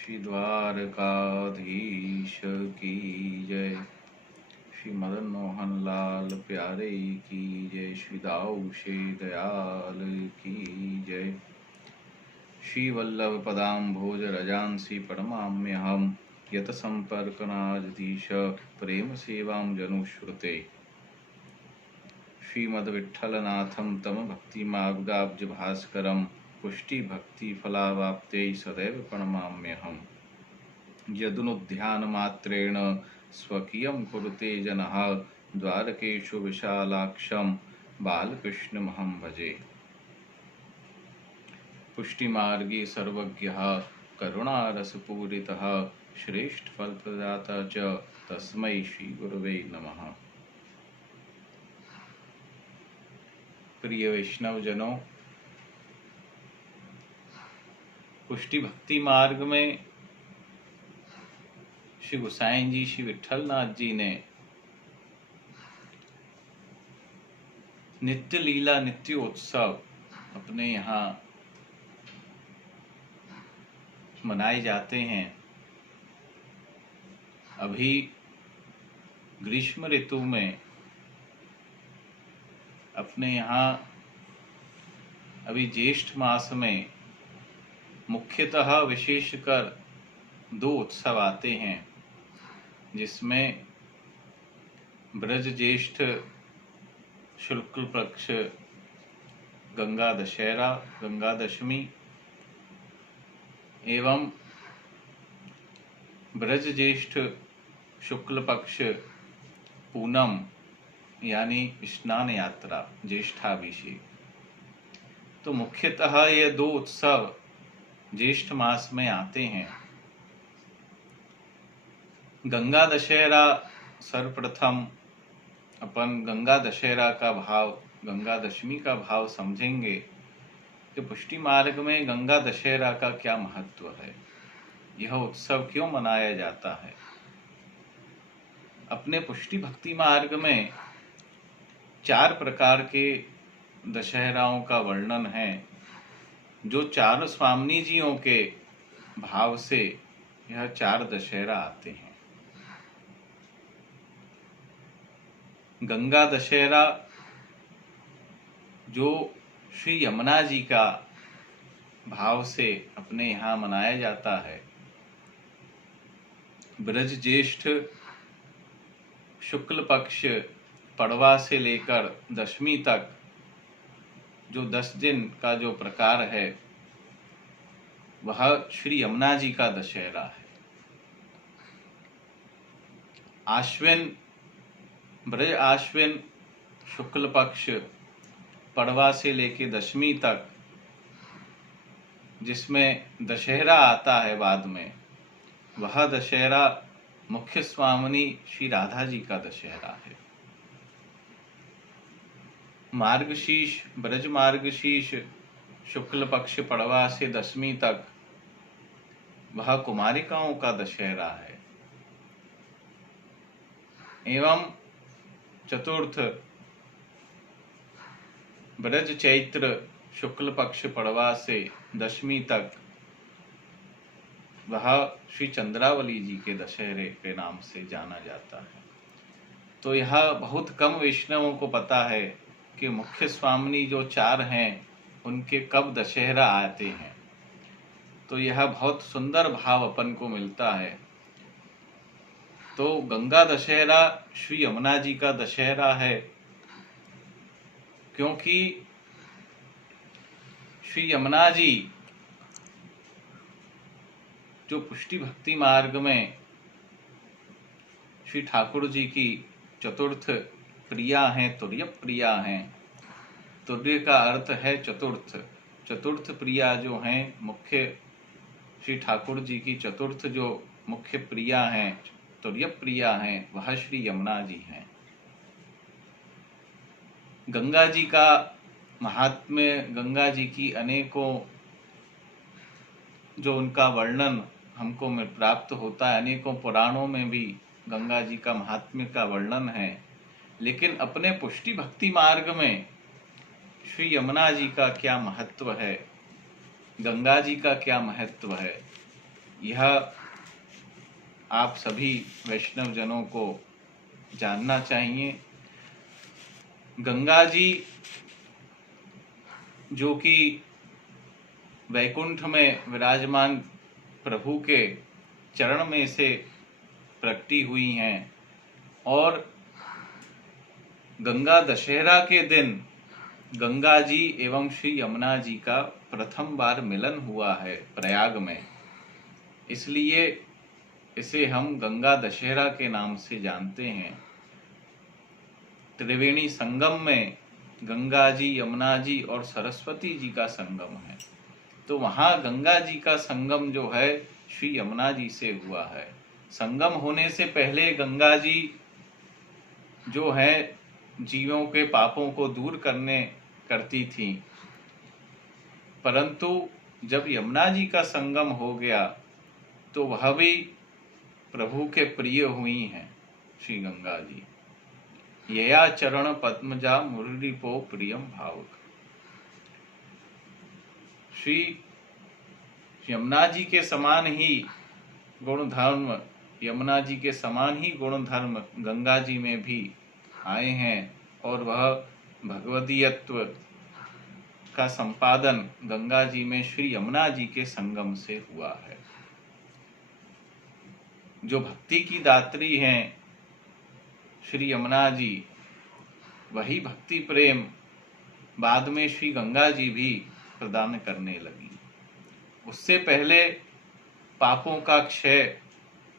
श्री द्वारकाधीश की जय। श्री मदन मोहन लाल प्यारे की जय। श्री दाऊशे दयाल की जय। श्री वल्लभ पदाम्भोज रजांसी परमाम्यहम् यत संपर्कनाधीश प्रेम सेवां जनुश्रुते। श्रीमद्विठ्ठलनाथं तम भक्तिमार्गाब्ज भास्करं पुष्टि भक्ति फलावाप्त्यै सदैव प्रणमाम्यहम्। यदनुध्यानमात्रेण स्वकीयं कुरुते जनः द्वारकेषु विशालाक्षं बालकृष्णमहं भजे। पुष्टिमार्गे सर्वज्ञः करुणारसपूरितः श्रेष्ठफलप्रदाता च तस्मै श्रीगुरवे नमः। प्रिय वैष्णव जनों, पुष्टि भक्ति मार्ग में श्री गोसाई जी, श्री विट्ठलनाथ जी ने नित्य लीला नित्य उत्सव अपने यहाँ मनाए जाते हैं। अभी ग्रीष्म ऋतु में अपने यहाँ अभी ज्येष्ठ मास में मुख्यतः विशेषकर दो उत्सव आते हैं, जिसमें ब्रज ज्येष्ठ शुक्ल पक्ष गंगा दशहरा, गंगा दशमी एवं ब्रज ज्येष्ठ शुक्ल पक्ष पूनम यानी स्नान यात्रा, ज्येष्ठाभिषेक। तो मुख्यतः ये दो उत्सव ज्येष्ठ मास में आते हैं। गंगा दशहरा सर्वप्रथम अपन गंगा दशहरा का भाव, गंगा दशमी का भाव समझेंगे कि पुष्टि मार्ग में गंगा दशहरा का क्या महत्व है, यह उत्सव क्यों मनाया जाता है। अपने पुष्टि भक्ति मार्ग में 4 प्रकार के दशहराओं का वर्णन है, जो 4 स्वामी जियों के भाव से यह 4 दशहरा आते हैं। गंगा दशहरा जो श्री यमुना जी का भाव से अपने यहाँ मनाया जाता है। ब्रज ज्येष्ठ शुक्ल पक्ष पड़वा से लेकर दशमी तक जो 10 दिन का जो प्रकार है, वह श्री यमुना जी का दशहरा है। आश्विन, ब्रज आश्विन शुक्ल पक्ष पड़वा से लेके दशमी तक, जिसमें दशहरा आता है बाद में, वह दशहरा मुख्य स्वामिनी श्री राधा जी का दशहरा है। मार्गशीर्ष, ब्रज मार्गशीर्ष शुक्ल पक्ष पड़वा से दशमी तक, वह कुमारिकाओं का दशहरा है। एवं चतुर्थ ब्रज चैत्र शुक्ल पक्ष पड़वा से दशमी तक, वह श्री चंद्रावली जी के दशहरे के नाम से जाना जाता है। तो यह बहुत कम वैष्णवों को पता है कि मुख्य स्वामिनी जो 4 हैं, उनके कब दशहरा आते हैं। तो यह बहुत सुंदर भाव अपन को मिलता है। तो गंगा दशहरा श्री यमुना जी का दशहरा है, क्योंकि श्री यमुना जी जो पुष्टि भक्ति मार्ग में श्री ठाकुर जी की चतुर्थ प्रिया हैं, तुर्य प्रिया हैं। तुर्य का अर्थ है चतुर्थ। चतुर्थ प्रिया जो हैं, मुख्य श्री ठाकुर जी की चतुर्थ जो मुख्य प्रिया हैं, तुर्य प्रिया हैं, वह श्री यमुना जी हैं। गंगा जी का महात्म्य, गंगा जी की अनेकों जो उनका वर्णन हमको में प्राप्त होता है, अनेकों पुराणों में भी गंगा जी का महात्म्य का वर्णन है। लेकिन अपने पुष्टि भक्ति मार्ग में श्री यमुना जी का क्या महत्व है, गंगा जी का क्या महत्व है, यह आप सभी वैष्णव जनों को जानना चाहिए। गंगा जी जो कि वैकुंठ में विराजमान प्रभु के चरण में से प्रकटी हुई हैं, और गंगा दशहरा के दिन गंगा जी एवं श्री यमुना जी का प्रथम बार मिलन हुआ है प्रयाग में, इसलिए इसे हम गंगा दशहरा के नाम से जानते हैं। त्रिवेणी संगम में गंगा जी, यमुना जी और सरस्वती जी का संगम है, तो वहाँ गंगा जी का संगम जो है श्री यमुना जी से हुआ है। संगम होने से पहले गंगा जी जो है जीवों के पापों को दूर करती थी, परंतु जब यमुना जी का संगम हो गया तो वह भी प्रभु के प्रिय हुई हैं श्री गंगा जी। यया चरण पद्मजा मुरलीपो प्रियम भावक। श्री यमुना जी के समान ही गुण धर्म, यमुना जी के समान ही गुण धर्म गंगा जी में भी आए हैं, और वह भगवदीयत्व का संपादन गंगा जी में श्री यमुना जी के संगम से हुआ है। जो भक्ति की दात्री हैं श्री यमुना जी, वही भक्ति प्रेम बाद में श्री गंगा जी भी प्रदान करने लगी। उससे पहले पापों का क्षय,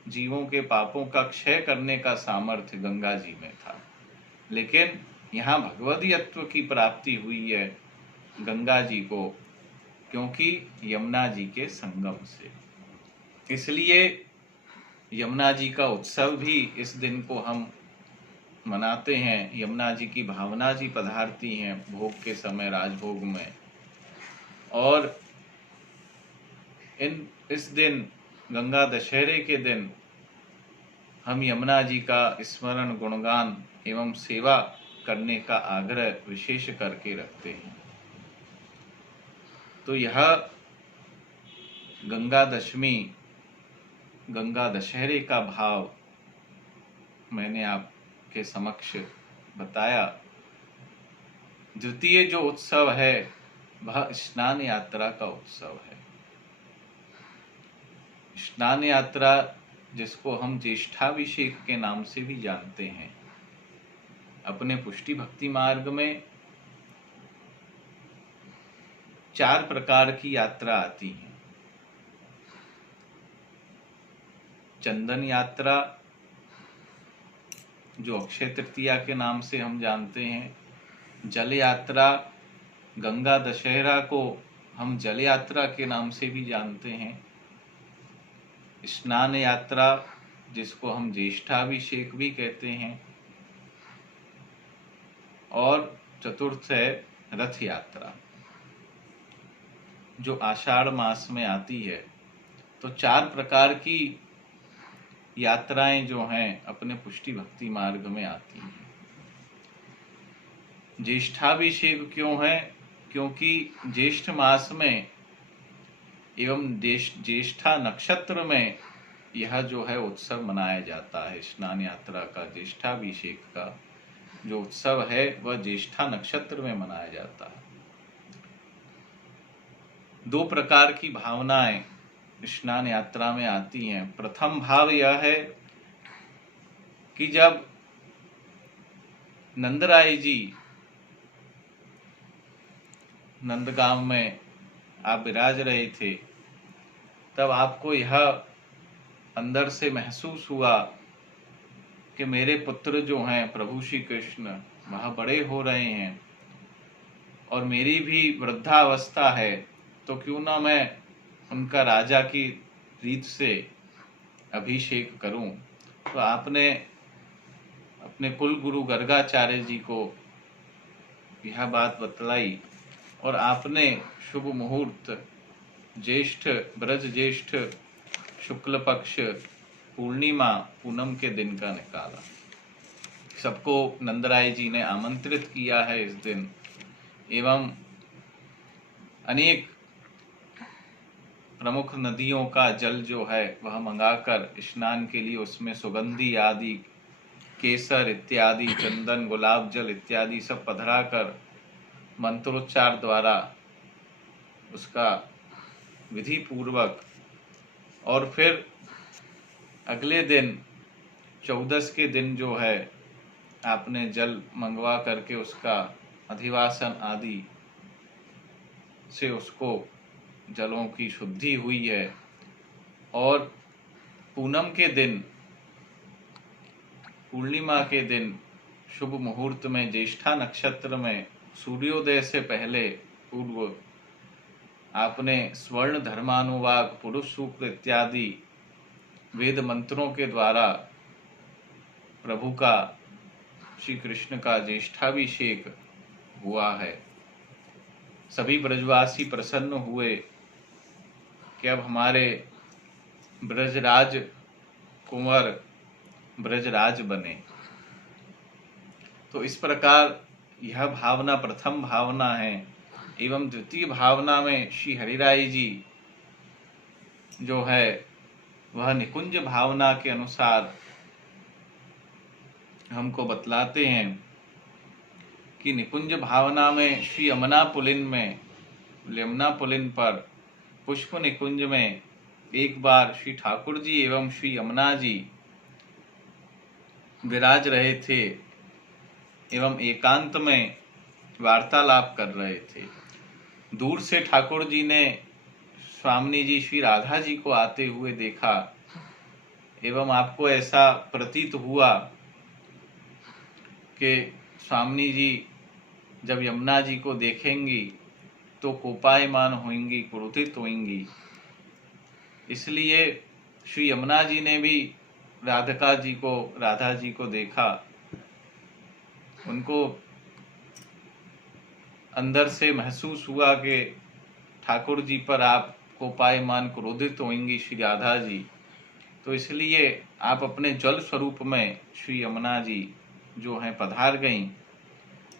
जीवों के पापों का क्षय करने का सामर्थ्य गंगा जी में था, लेकिन यहाँ भगवदीयत्व की प्राप्ति हुई है गंगा जी को, क्योंकि यमुना जी के संगम से। इसलिए यमुना जी का उत्सव भी इस दिन को हम मनाते हैं। यमुना जी की भावना जी पधारती हैं भोग के समय, राजभोग में, और इस दिन गंगा दशहरे के दिन हम यमुना जी का स्मरण, गुणगान एवं सेवा करने का आग्रह विशेष करके रखते हैं। तो यह गंगा दशमी, गंगा दशहरे का भाव मैंने आपके समक्ष बताया। द्वितीय जो उत्सव है वह स्नान यात्रा का उत्सव है। स्नान यात्रा जिसको हम ज्येष्ठाभिषेक के नाम से भी जानते हैं, अपने पुष्टि भक्ति मार्ग में 4 प्रकार की यात्रा आती है। चंदन यात्रा जो अक्षय तृतीया के नाम से हम जानते हैं, जल यात्रा, गंगा दशहरा को हम जल यात्रा के नाम से भी जानते हैं, स्नान यात्रा जिसको हम ज्येष्ठाभिषेक भी कहते हैं, और चतुर्थ है रथ यात्रा जो आषाढ़ मास में आती है। तो 4 प्रकार की यात्राएं जो हैं अपने पुष्टि भक्ति मार्ग में आती हैं। ज्येष्ठाभिषेक क्यों है? क्योंकि ज्येष्ठ मास में एवं ज्येष्ठा नक्षत्र में यह जो है उत्सव मनाया जाता है। स्नान यात्रा का, ज्येष्ठाभिषेक का जो उत्सव है वह ज्येष्ठा नक्षत्र में मनाया जाता है। 2 प्रकार की भावनाएं स्नान यात्रा में आती हैं। प्रथम भाव यह है कि जब नंदराय जी नंदगांव में आप विराज रहे थे, तब आपको यह अंदर से महसूस हुआ कि मेरे पुत्र जो हैं प्रभु श्री कृष्ण वह बड़े हो रहे हैं और मेरी भी वृद्धावस्था है, तो क्यों ना मैं उनका राजा की रीत से अभिषेक करूं। तो आपने अपने कुल गुरु गर्गाचार्य जी को यह बात बतलाई और आपने शुभ मुहूर्त ज्येष्ठ, ब्रज ज्येष्ठ शुक्ल पक्ष पूर्णिमा पूनम के दिन का निकाला। सबको नंदराय जी ने आमंत्रित किया है इस दिन, एवं अनेक प्रमुख नदियों का जल जो है वह मंगाकर स्नान के लिए उसमें सुगंधी आदि, केसर इत्यादि, चंदन, गुलाब जल इत्यादि सब पधरा कर मंत्रोच्चार द्वारा उसका विधि पूर्वक, और फिर अगले दिन 14 के दिन जो है आपने जल मंगवा करके उसका अधिवासन आदि से उसको जलों की शुद्धि हुई है। और पूनम के दिन, पूर्णिमा के दिन शुभ मुहूर्त में ज्येष्ठा नक्षत्र में सूर्योदय से पहले पूर्व आपने स्वर्ण धर्मानुवाद, पुरुष सूक्त इत्यादि वेद मंत्रों के द्वारा प्रभु का, श्री कृष्ण का ज्येष्ठाभिषेक हुआ है। सभी ब्रजवासी प्रसन्न हुए कि अब हमारे ब्रजराज कुंवर ब्रजराज बने। तो इस प्रकार यह भावना प्रथम भावना है। एवं द्वितीय भावना में श्री हरिराय जी जो है वह निकुंज भावना के अनुसार हमको बतलाते हैं कि निकुंज भावना में श्री यमुना पुलिन में, यमुना पुलिन पर पुष्प निकुंज में एक बार श्री ठाकुर जी एवं श्री यमुना जी विराज रहे थे एवं एकांत में वार्तालाप कर रहे थे। दूर से ठाकुर जी ने स्वामिनी जी श्री राधा जी को आते हुए देखा एवं आपको ऐसा प्रतीत हुआ कि स्वामिनी जी जब यमुना जी को देखेंगी तो कोपायमान होंगी, क्रोधित होंगी। इसलिए श्री यमुना जी ने भी राधा जी को देखा, उनको अंदर से महसूस हुआ कि ठाकुर जी पर आप कोपायमान, क्रोधित होंगी श्री राधा जी, तो इसलिए आप अपने जल स्वरूप में श्री यमुना जी जो हैं पधार गईं।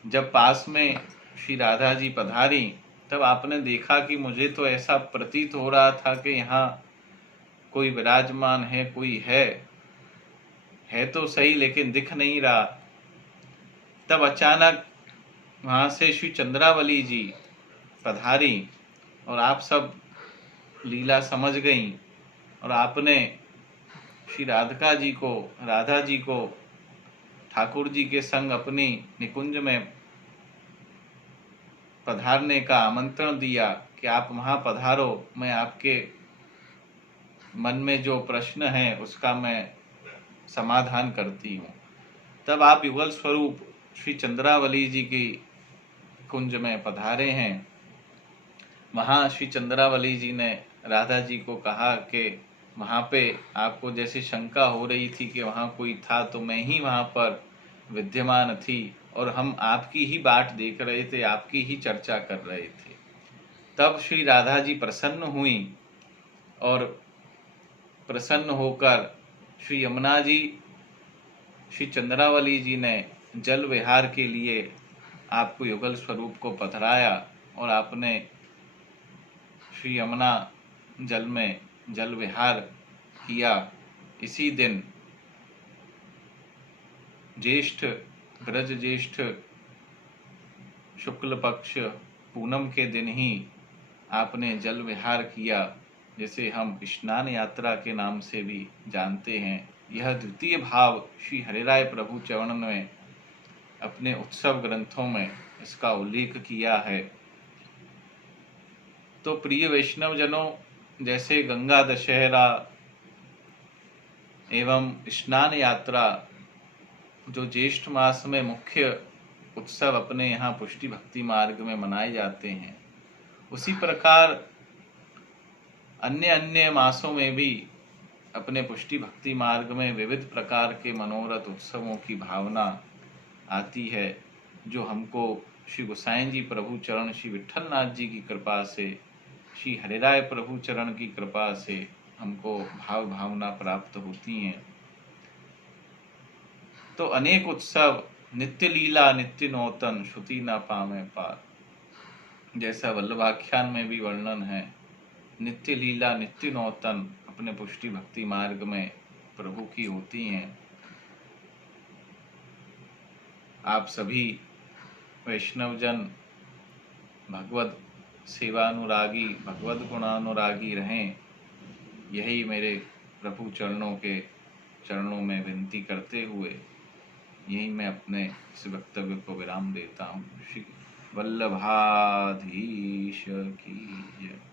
जब पास में श्री राधा जी पधारी तब आपने देखा कि मुझे तो ऐसा प्रतीत हो रहा था कि यहाँ कोई विराजमान है, कोई है तो सही लेकिन दिख नहीं रहा। तब अचानक वहाँ से श्री चंद्रावली जी पधारी और आप सब लीला समझ गईं और आपने श्री राधा जी को ठाकुर जी के संग अपनी निकुंज में पधारने का आमंत्रण दिया कि आप वहाँ पधारो, मैं आपके मन में जो प्रश्न है उसका मैं समाधान करती हूँ। तब आप युगल स्वरूप श्री चंद्रावली जी की कुंज में पधारे हैं। वहाँ श्री चंद्रावली जी ने राधा जी को कहा कि वहाँ पे आपको जैसे शंका हो रही थी कि वहाँ कोई था, तो मैं ही वहाँ पर विद्यमान थी और हम आपकी ही बाट देख रहे थे, आपकी ही चर्चा कर रहे थे। तब श्री राधा जी प्रसन्न हुई और प्रसन्न होकर श्री यमुना जी, श्री चंद्रावली जी ने जल विहार के लिए आपको युगल स्वरूप को पधराया और आपने श्री यमुना जल में जल विहार किया। इसी दिन ब्रज ज्येष्ठ शुक्ल पक्ष पूनम के दिन ही आपने जल विहार किया, जिसे हम स्नान यात्रा के नाम से भी जानते हैं। यह द्वितीय भाव श्री हरिराय प्रभु चरण में अपने उत्सव ग्रंथों में इसका उल्लेख किया है। तो प्रिय वैष्णव जनों, जैसे गंगा दशहरा एवं स्नान यात्रा जो ज्येष्ठ मास में मुख्य उत्सव अपने यहाँ पुष्टि भक्ति मार्ग में मनाए जाते हैं, उसी प्रकार अन्य अन्य मासों में भी अपने पुष्टि भक्ति मार्ग में विविध प्रकार के मनोरथ उत्सवों की भावना आती है, जो हमको श्री गोसाई जी प्रभु चरण श्री विट्ठलनाथ जी की कृपा से, श्री हरिराय प्रभु चरण की कृपा से हमको भावना प्राप्त होती हैं। तो अनेक उत्सव नित्य लीला नित्य नौतन, श्रुति न पावे पार, जैसा वल्लभाख्यान में भी वर्णन है। नित्य लीला नित्य नौतन अपने पुष्टि भक्ति मार्ग में प्रभु की होती हैं। आप सभी वैष्णवजन भगवत सेवानुरागी भगवत गुणानुरागी रहें, यही मेरे प्रभु चरणों में विनती करते हुए यही मैं अपने इस वक्तव्य को विराम देता हूँ। श्री वल्लभाधीश की जय।